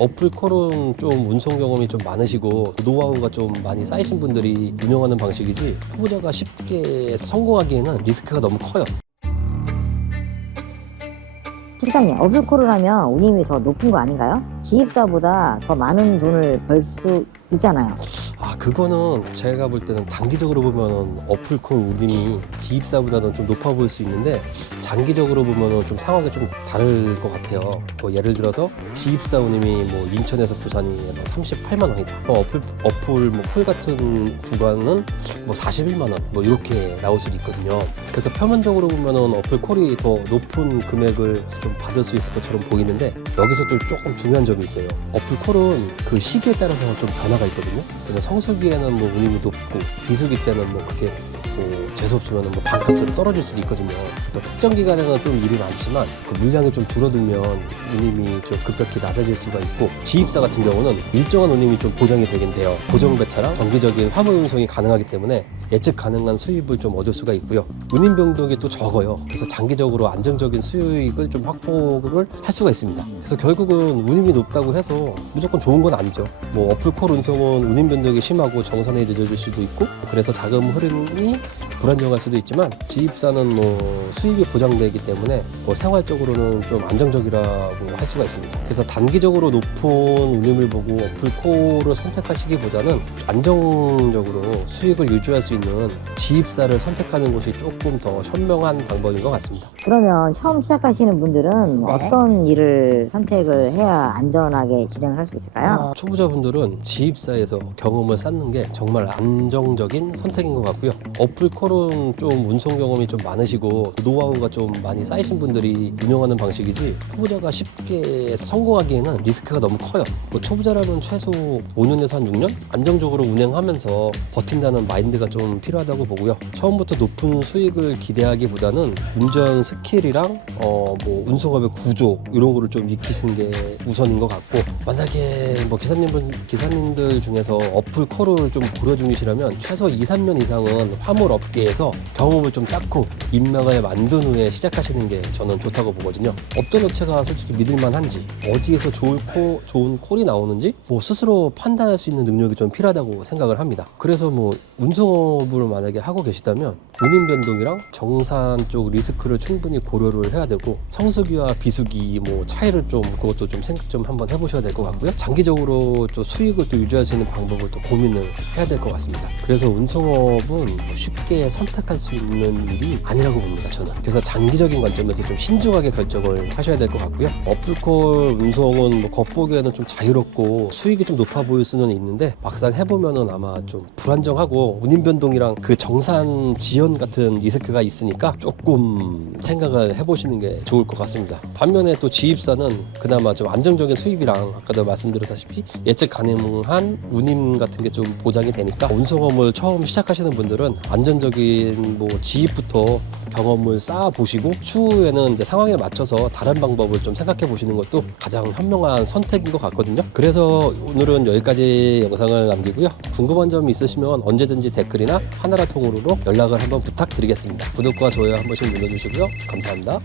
어플콜은 좀 운송 경험이 좀 많으시고 노하우가 좀 많이 쌓이신 분들이 운영하는 방식이지, 초보자가 쉽게 성공하기에는 리스크가 너무 커요. 실장님, 어플콜을 하면 운임이 더 높은 거 아닌가요? 지입사보다 더 많은 돈을 벌 수 있잖아요. 그거는 제가 볼 때는 단기적으로 보면은 어플콜 운임이 지입사보다는 좀 높아 보일 수 있는데, 장기적으로 보면은 좀 상황이 좀 다를 것 같아요. 뭐 예를 들어서 지입사 운임이 뭐 인천에서 부산이 뭐 38만 원이다. 어플 뭐 콜 같은 구간은 뭐 41만 원 뭐 이렇게 나올 수도 있거든요. 그래서 표면적으로 보면은 어플콜이 더 높은 금액을 좀 받을 수 있을 것처럼 보이는데, 여기서 또 조금 중요한 점이 있어요. 어플콜은 그 시기에 따라서 좀 변화가 있거든요. 그래서 성수기에는 뭐 운임이 높고, 비수기 때는 뭐 그게 뭐 재수없으면 뭐 반값으로 떨어질 수도 있거든요. 그래서 특정 기간에는 좀 일이 많지만 그 물량이 좀 줄어들면 운임이 좀 급격히 낮아질 수가 있고, 지입사 같은 경우는 일정한 운임이 좀 보장이 되긴 돼요. 고정 배차랑 정기적인 화물 운송이 가능하기 때문에 예측 가능한 수입을 좀 얻을 수가 있고요. 운임 변동이 또 적어요. 그래서 장기적으로 안정적인 수익을 좀 확보를 할 수가 있습니다. 그래서 결국은 운임이 높다고 해서 무조건 좋은 건 아니죠. 뭐 어플콜 운송은 운임 변동이 심하고 정산이 늦어질 수도 있고, 그래서 자금 흐름이 불안정할 수도 있지만, 지입사는 뭐 수입이 보장되기 때문에 뭐 생활적으로는 좀 안정적이라고 할 수가 있습니다. 그래서 단기적으로 높은 운임을 보고 어플콜을 선택하시기보다는 안정적으로 수익을 유지할 수 있는 지입사를 선택하는 것이 조금 더 현명한 방법인 것 같습니다. 그러면 처음 시작하시는 분들은 어떤 일을 선택을 해야 안전하게 진행을 할 수 있을까요? 초보자분들은 지입사에서 경험을 쌓는 게 정말 안정적인 선택인 것 같고요. 어플콜은 좀 운송 경험이 좀 많으시고 노하우가 좀 많이 쌓이신 분들이 운영하는 방식이지, 초보자가 쉽게 성공하기에는 리스크가 너무 커요. 뭐 초보자라면 최소 5년에서 한 6년 안정적으로 운행하면서 버틴다는 마인드가 좀 필요하다고 보고요. 처음부터 높은 수익을 기대하기보다는 운전 스킬이랑 뭐 운송업의 구조 이런 거를 좀 익히시는 게 우선인 것 같고, 만약에 뭐 기사님들 중에서 어플콜을 좀 고려 중이시라면 최소 2-3년 이상은 화물 업계에서 경험을 좀 쌓고 인맥을 만든 후에 시작하시는 게 저는 좋다고 보거든요. 어떤 업체가 솔직히 믿을만한지, 어디에서 좋은 콜이 나오는지 뭐 스스로 판단할 수 있는 능력이 좀 필요하다고 생각을 합니다. 그래서 뭐 운송업을 만약에 하고 계시다면 운임 변동이랑 정산 쪽 리스크를 충분히 고려를 해야 되고, 성수기와 비수기 뭐 차이를 좀, 그것도 좀 생각 좀 한번 해보셔야 될 것 같고요. 장기적으로 또 수익을 또 유지할 수 있는 방법을 또 고민을 해야 될 것 같습니다. 그래서 운송업은 쉽게 선택할 수 있는 일이 아니라고 봅니다, 저는. 그래서 장기적인 관점에서 좀 신중하게 결정을 하셔야 될 것 같고요. 어플콜 운송은 뭐 겉보기에는 좀 자유롭고 수익이 좀 높아 보일 수는 있는데, 막상 해보면은 아마 좀 불안정하고 운임 변동이랑 그 정산 지연 같은 리스크가 있으니까 조금 생각을 해보시는 게 좋을 것 같습니다. 반면에 또 지입사는 그나마 좀 안정적인 수입이랑 아까도 말씀드렸다시피 예측 가능한 운임 같은 게 좀 보장이 되니까, 운송업을 처음 시작하시는 분들은 안전적인 뭐 지입부터 경험을 쌓아 보시고 추후에는 이제 상황에 맞춰서 다른 방법을 좀 생각해 보시는 것도 가장 현명한 선택인 것 같거든요. 그래서 오늘은 여기까지 영상을 남기고요. 궁금한 점이 있으시면 언제든지 댓글이나 하나라 통으로 연락을 한번 부탁드리겠습니다. 구독과 좋아요 한 번씩 눌러주시고요. 감사합니다.